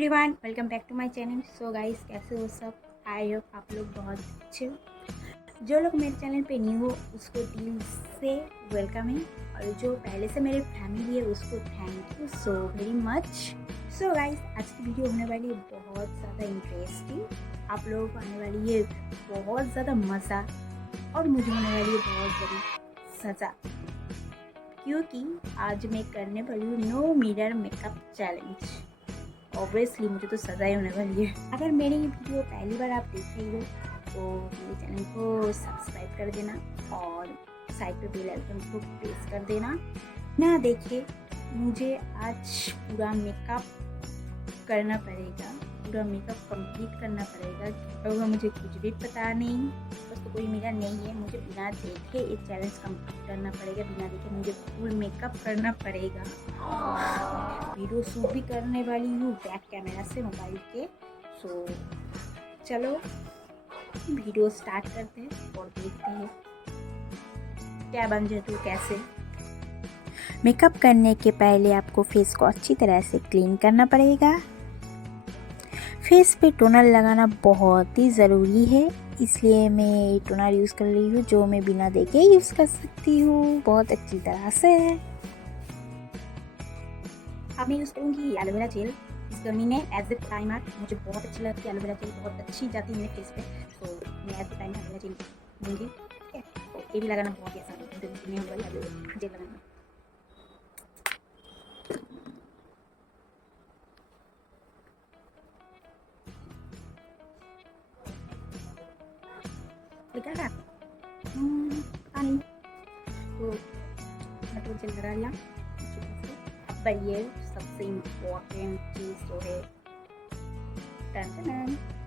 Everyone, welcome back to my channel. So guys, कैसे हो सब? आई होप आप लोग बहुत अच्छे हो। जो लोग मेरे चैनल पे न्यू हो उसको दिल से वेलकम है, और जो पहले से मेरे फैमिली है उसको thank you so very much. So guys, आज की वीडियो होने वाली है बहुत ज़्यादा इंटरेस्टिंग। आप लोगों को आने वाली है बहुत ज़्यादा मज़ा, और मुझे होने वाली है बहुत बड़ी सज़ा, क्योंकि आज मैं करने वाली हूँ no mirror makeup challenge. Obviously मुझे तो सज़ा ही होने वाली है। अगर मेरी वीडियो पहली बार आप देख रही हो तो मेरे चैनल को सब्सक्राइब कर देना और साइड पे बेल आइकन को प्रेस कर देना। ना देखे मुझे आज पूरा मेकअप करना पड़ेगा, पूरा मेकअप कंप्लीट करना पड़ेगा, क्योंकि मुझे कुछ भी पता नहीं, बस तो कोई मेरा नहीं है। मुझे बिना देखे ये चैलेंज कंप्लीट करना पड़ेगा, बिना देखे मुझे फुल मेकअप करना पड़ेगा। वीडियो शूट भी करने वाली हूँ बैक कैमरा से मोबाइल के। सो चलो वीडियो स्टार्ट करते हैं और देखते हैं क्या बन जाती है कैसे। मेकअप करने के पहले आपको फेस को अच्छी तरह से क्लीन करना पड़ेगा। फेस पे टोनर लगाना बहुत ही ज़रूरी है, इसलिए मैं टोनर यूज़ कर रही हूँ जो मैं बिना देखे यूज़ कर सकती हूँ बहुत अच्छी तरह से। अब मैं यूज़ करूँगी एलोवेरा जेल। इस गर्मी में एज ए प्राइमर मुझे बहुत अच्छी लगती है। एलोवेरा जेल बहुत अच्छी जाती है मेरे फेस पे, तो मैं as a primer aloe vera gel लूँगी। ठीक है, तो ये भी लगाना बहुत ही आसान है, मुझे होने वाला एलोवेरा जेल लगाना। निकल रहा पता नहीं, तो मैं तो जेल लगा लिया। पर ये सबसे इम्पोर्टेंट चीज़ जो है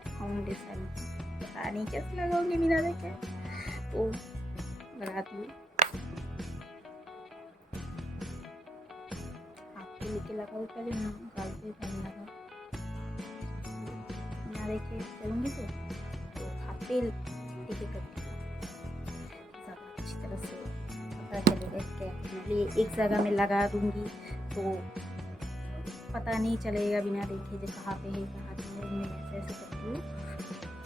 फाउंडेशन। पता नहीं कैसे लगाऊंगी बिना देखे, तो लगाती हूँ। हाथ पे लेके लगाओ पहले ना, गाल पे पहले लगाओ। बिना देखे करूँगी तो हाथ पे लेके करती हूँ, ज़्यादा अच्छी तरह से पता चलेगा। क्या एक जगह में लगा दूँगी तो पता नहीं चलेगा बिना देखे जो कहाँ पे है कहाँ पे है। मैं ऐसे ऐसे करती हूँ,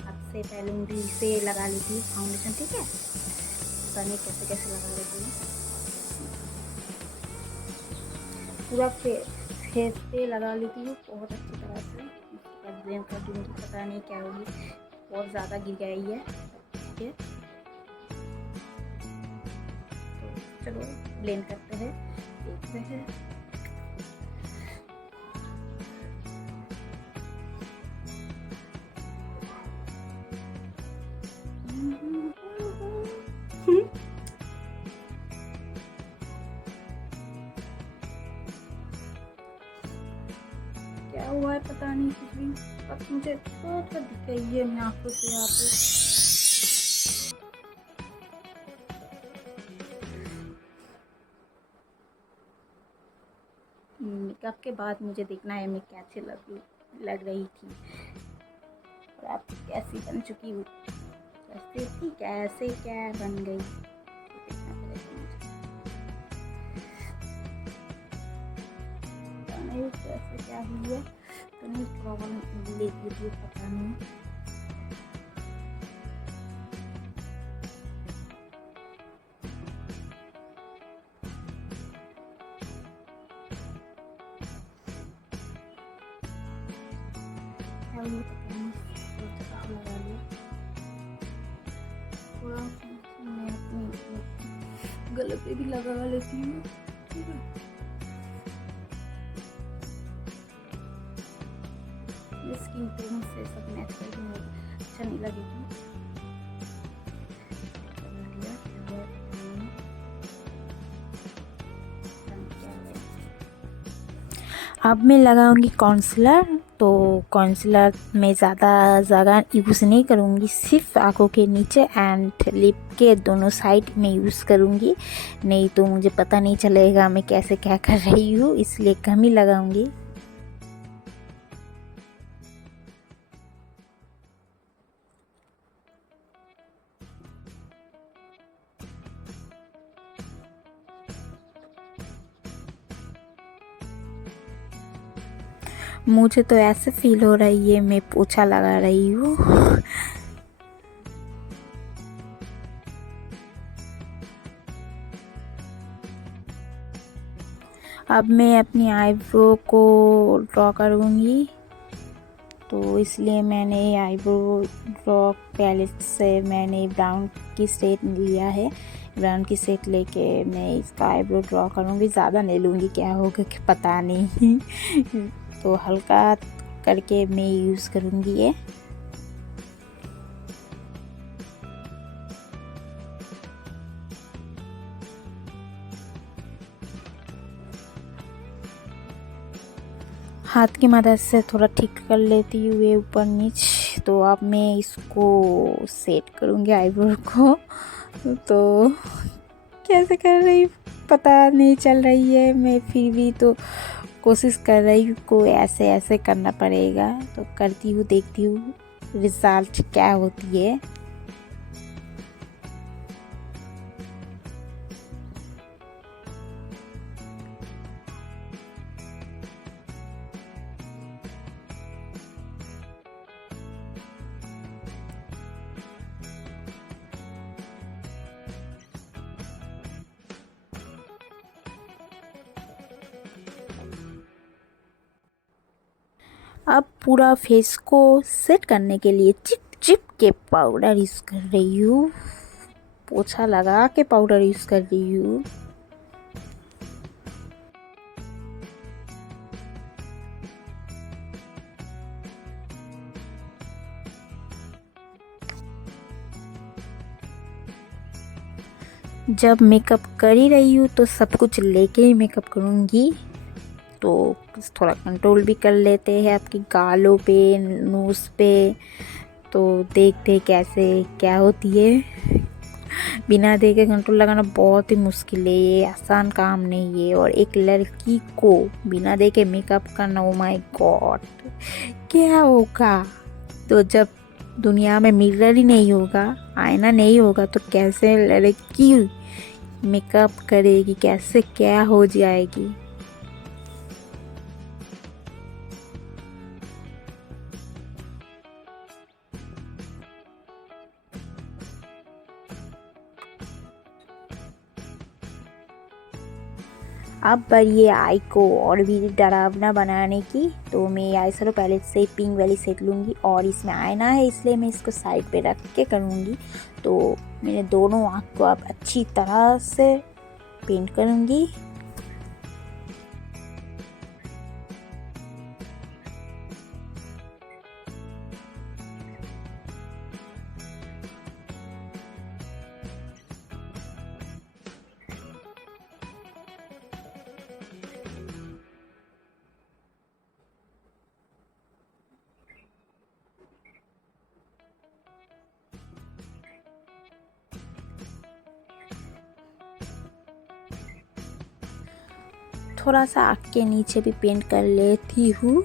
हाथ से पहले उंगली से लगा लेती हूँ फाउंडेशन। ठीक है, पता नहीं कैसे कैसे लगा लेती हूँ, पूरा फेस पे लगा लेती हूँ बहुत अच्छी तरह से। उसके बाद ब्लेंड कर दूँगी, पता नहीं क्या होगी, बहुत ज़्यादा गिर गई है। ठीक है, तो चलो ब्लेंड करते हैं, देखते हैं। क्या हुआ है पता नहीं, कुछ भी बस मुझे थोड़ा दिख रही है अपनी आंखों से यहाँ पे। मेकअप के बाद मुझे देखना है मैं कैसे लग रही थी, और आप कैसी बन चुकी हूँ, कैसे थी कैसे क्या बन गई, देखना पड़ेगा मुझे। पता नहीं कैसे क्या हुई है, तो नहीं प्रॉब्लम ले लीजिए, पता नहीं। क्या हुई पता नहीं, लगा लिया थोड़ा। मैं अपनी गले पे भी लगा लेती हूँ। ठीक है, स्किन टोन से सब मैच कर दूँगी, अच्छा नहीं लगेगी। अब मैं लगाऊंगी कॉन्सीलर। तो कॉन्सीलर में ज़्यादा जगह यूज़ नहीं करूँगी, सिर्फ आँखों के नीचे एंड लिप के दोनों साइड में यूज़ करूँगी, नहीं तो मुझे पता नहीं चलेगा मैं कैसे क्या कर रही हूँ, इसलिए कम ही लगाऊंगी। मुझे तो ऐसे फील हो रही है मैं पोछा लगा रही हूँ। अब मैं अपनी आईब्रो को ड्रॉ करूँगी, तो इसलिए मैंने आईब्रो ड्रॉ पैलेट से मैंने ब्राउन की शेड लिया है। ब्राउन की शेड लेके मैं इसका आईब्रो ड्रॉ करूँगी। ज़्यादा नहीं लूँगी, क्या होगा कि पता नहीं। तो हल्का करके मैं यूज़ करूँगी ये। हाथ की मदद से थोड़ा ठीक कर लेती हूँ ये ऊपर नीचे। तो अब मैं इसको सेट करूँगी आईब्रो को। तो कैसे कर रही पता नहीं चल रही है, मैं फिर भी तो कोशिश कर रही हूँ को ऐसे ऐसे करना पड़ेगा। तो करती हूँ, देखती हूँ रिजल्ट क्या होती है। अब पूरा फेस को सेट करने के लिए चिप चिप के पाउडर यूज़ कर रही हूँ। पोछा लगा के पाउडर यूज़ कर रही हूँ। जब मेकअप कर ही रही हूँ तो सब कुछ लेके ही मेकअप करूँगी। तो थोड़ा कंट्रोल भी कर लेते हैं आपकी गालों पे, नोज़ पे। तो देखते कैसे क्या होती है। बिना देखे कंट्रोल लगाना बहुत ही मुश्किल है, ये आसान काम नहीं है। और एक लड़की को बिना देखे मेकअप करना, ओ माय गॉड क्या होगा। तो जब दुनिया में मिरर ही नहीं होगा, आईना नहीं होगा, तो कैसे लड़की मेकअप करेगी, कैसे क्या हो जाएगी। अब बढ़िए आई को और भी डरावना बनाने की। तो मैं आई शेडो पैलेट से पिंक वाली सेट लूँगी और इसमें आईना है इसलिए मैं इसको साइड पे रख के करूँगी। तो मैंने दोनों आँख को अब अच्छी तरह से पेंट करूँगी। थोड़ा सा आँख के नीचे भी पेंट कर लेती हूँ।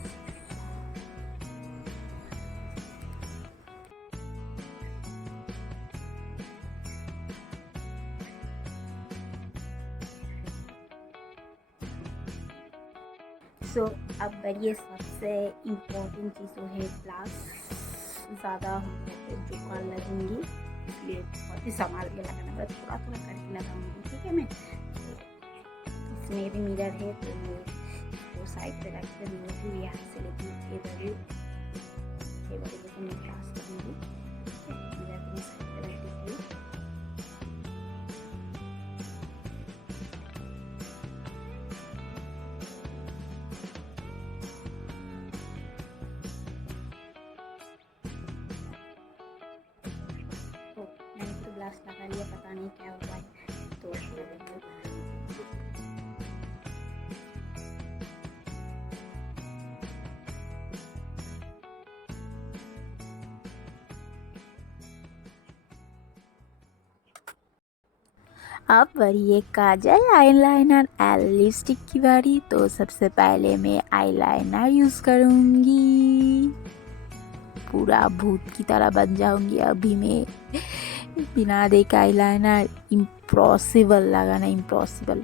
सो अब बढ़िए सबसे इम्पोर्टेंट चीज़ जो है ब्लाश। ज़्यादा जो कान लगेंगी इसलिए बहुत ही संभाल के लगाना, बस थोड़ा थोड़ा करके लगाऊंगी, ठीक है। मैं इसमें भी मिरर है तो वो साइड पे रख कर मैं यहाँ से लेके ये बड़ी को मैं ब्लाश करूँगी। मिरर को मैं साइड पे रख देती हूँ। मैंने तो ग्लास लगा लिया, पता नहीं क्या हुआ है। तो अब बढ़िए काजल, आईलाइनर एंड लिपस्टिक की बारी। तो सबसे पहले मैं आईलाइनर यूज़ करूँगी। पूरा भूत की तरह बन जाऊँगी अभी मैं। बिना देखे आईलाइनर इम्पॉसिबल लगाना, इम्पॉसिबल,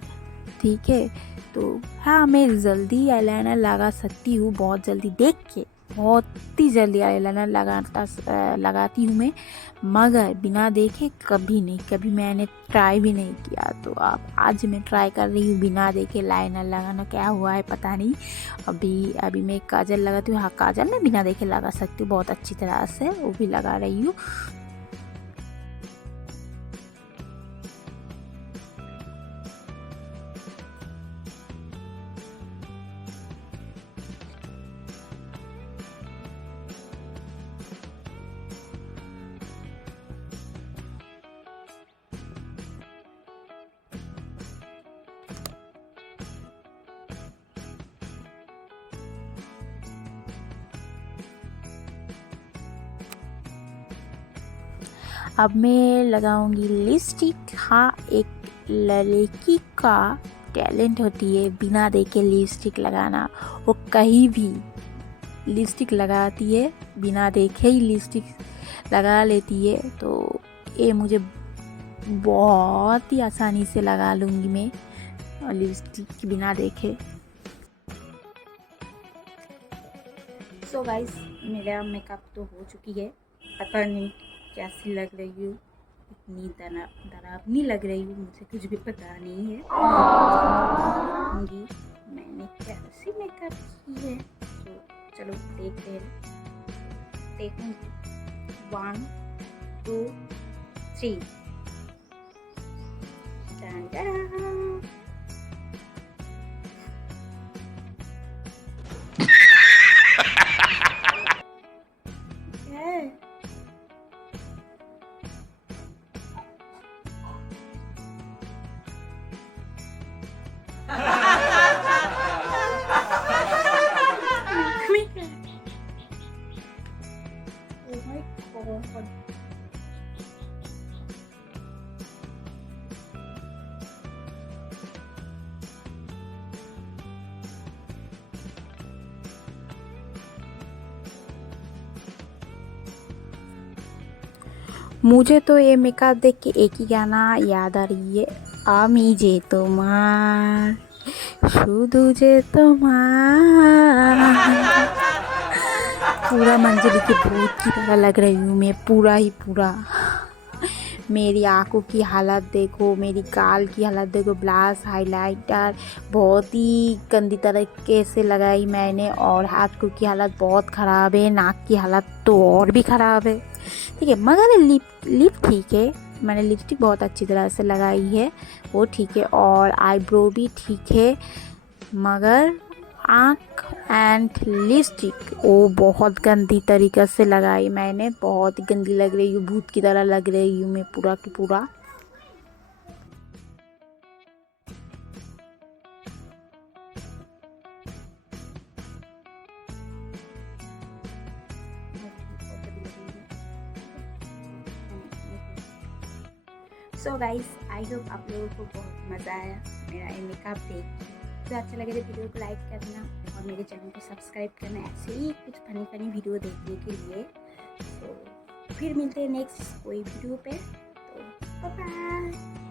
ठीक है। तो हाँ, मैं जल्दी आईलाइनर लगा सकती हूँ, बहुत जल्दी देख के बहुत ही जल्दी आईलाइनर लगाती हूँ मैं, मगर बिना देखे कभी नहीं, कभी मैंने ट्राई भी नहीं किया। तो अब आज मैं ट्राई कर रही हूँ बिना देखे लाइनर लगाना, क्या हुआ है पता नहीं। अभी मैं काजल लगाती हूँ। हाँ, काजल मैं बिना देखे लगा सकती हूँ बहुत अच्छी तरह से, वो भी लगा रही हूँ। अब मैं लगाऊंगी लिपस्टिक। हाँ, एक लड़की का टैलेंट होती है बिना देखे लिपस्टिक लगाना। वो कहीं भी लिपस्टिक लगाती है, बिना देखे ही लिपस्टिक लगा लेती है। तो ये मुझे बहुत ही आसानी से लगा लूँगी मैं लिपस्टिक बिना देखे। सो गाइस, मेरा मेकअप तो हो चुकी है। पता नहीं कैसी लग रही हूँ, इतनी डरावनी लग रही हूँ, मुझे कुछ भी पता नहीं है। देखूंगी मैंने कैसी मेकअप की है, तो चलो देखते हैं। देखूंगी 1 2 3। Done done. Oh my god. मुझे तो ये मेकअप देख के एक ही गाना याद आ रही है, आमी जे তোমার শুধু যে তোমার। पूरा मंजली के भूत की तरह लग रही हूँ मैं, पूरा ही पूरा। मेरी आँखों की हालत देखो, मेरी गाल की हालत देखो, ब्लश हाइलाइटर बहुत ही गंदी तरीके से लगाई मैंने, और हाथों की हालत बहुत ख़राब है, नाक की हालत तो और भी ख़राब है। ठीक है, मगर लिप ठीक है, मैंने लिपस्टिक बहुत अच्छी तरह से लगाई है, वो ठीक है, और आईब्रो भी ठीक है, मगर आँख एंड लिपस्टिक वो बहुत गंदी तरीक़े से लगाई मैंने, बहुत गंदी लग रही हूँ, भूत की तरह लग रही हूँ मैं पूरा की पूरा। सो गाइस, आई होप आप लोगों को बहुत मज़ा आया मेरा ये मेकअप देख। तो अच्छा लगे तो वीडियो को लाइक करना और मेरे चैनल को सब्सक्राइब करना, ऐसे ही कुछ फनी वीडियो देखने के लिए। तो फिर मिलते हैं नेक्स्ट कोई वीडियो पे। तो बाय बाय।